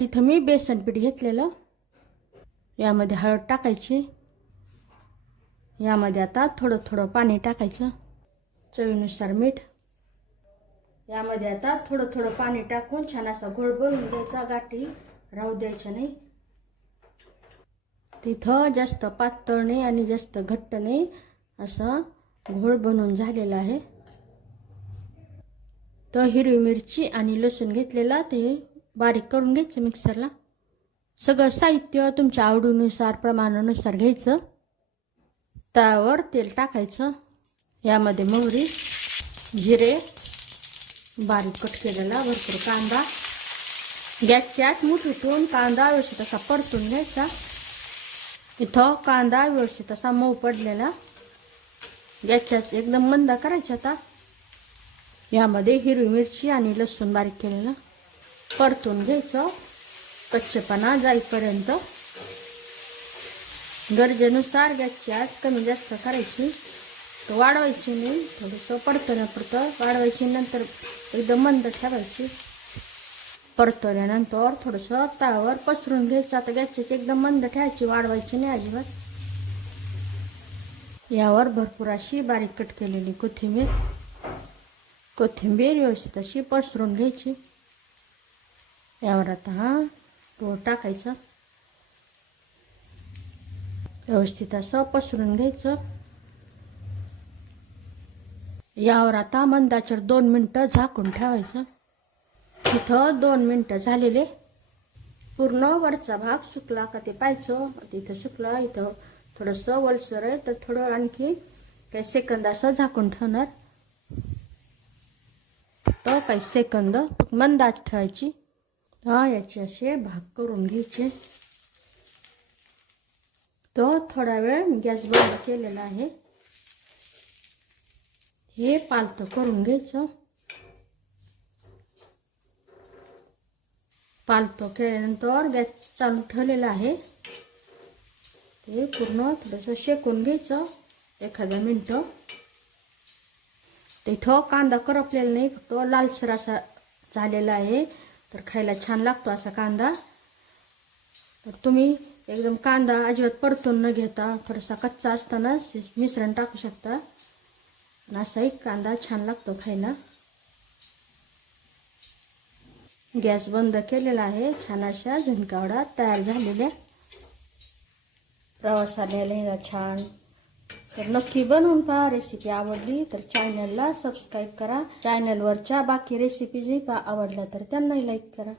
इथं मी बेसन पीठ घेतलेलं, यामध्ये हळद टाकायची, यामध्ये आता थोडं थोडं पाणी टाकायचं, चवीनुसार मीठ, यामध्ये आता थोडं थोडं पाणी टाकून छान असा घोळ बनवून द्यायचा, गाठी राहू द्यायच्या नाही। तिथं जास्त पातळ नाही आणि जास्त घट्ट नाही, असा घोळ बनवून झालेला आहे। तर हिरवी मिरची आणि लसूण घेतलेला, ते बारीक करून घ्यायचं मिक्सरला। सगळं साहित्य तुमच्या आवडीनुसार प्रमाणानुसार घ्यायचं। तव्यावर तेल टाकायचं, यामध्ये मोहरी, जिरे, बारीक कट केलेला भरपूर कांदा, गॅसची आच मोठी ठेवून कांदा व्यवस्थित असा परतून घ्यायचा। इथं कांदा व्यवस्थित असा मऊ पडलेला, गॅसची आच एकदम मंद करायची। आता यामध्ये हिरवी मिरची आणि लसूण बारीक केलेला परतून घ्यायचं, कच्चेपणा जाईपर्यंत। गरजेनुसार गॅसची आच कमी जास्त करायची, तो वाढवायची नाही, थोडंसं परतण्यापुरतं वाढवायची, नंतर एकदम मंद ठेवायची। परतवल्यानंतर थोडंसं तव्यावर पसरून घ्यायचं। आता गॅसची एकदम मंद ठेवायची, वाढवायची नाही अजिबात। यावर भरपूर अशी बारीक कट केलेली कोथिंबीर व्यवस्थित अशी पसरून घ्यायची। यावर आता हा तो टाकायचा, व्यवस्थित असं पसरून घ्यायचं। यावर आता मंद आचेवर 2 मिनिटं झाकून ठेवायचं। इथं 2 मिनिटं झालेले, पूर्ण वरचा भाग सुकला का ते पाहायचं। इथं सुकला, इथं थोडंसं वलसर आहे, तर थोडं आणखी काही सेकंद असं झाकून ठेवणार। तर काही सेकंद मंद आच ठेवायची। याचे असे भाग करून घ्यायचे। तो थोडा वेळ गॅस बंद केलेला आहे, हे पालतं करून घ्यायचं। पालतं केल्यानंतर गॅस चालू ठेवलेला आहे, ते पूर्ण थोडंसं शेकून घ्यायचं एखाद्या मिनिटं। तिथं कांदा करपलेला नाही, फक्त लालसर असा झालेला आहे, तर खायला छान लागतो असा कांदा। तर तुम्ही एकदम कांदा अजिबात परतून न घेता थोडासा कच्चा असताना मिश्रण टाकू शकता, असाही कांदा छान लागतो खायला। गॅस बंद केलेला आहे, छान अशा झुणका तयार झालेल्या। प्रवासाला छान, तर नक्की बनवून पहा। रेसिपी आवडली तर चॅनलला सबस्क्राईब करा, चॅनलवरच्या बाकी रेसिपीजही आवडल्या तर त्यांनाही लाईक करा।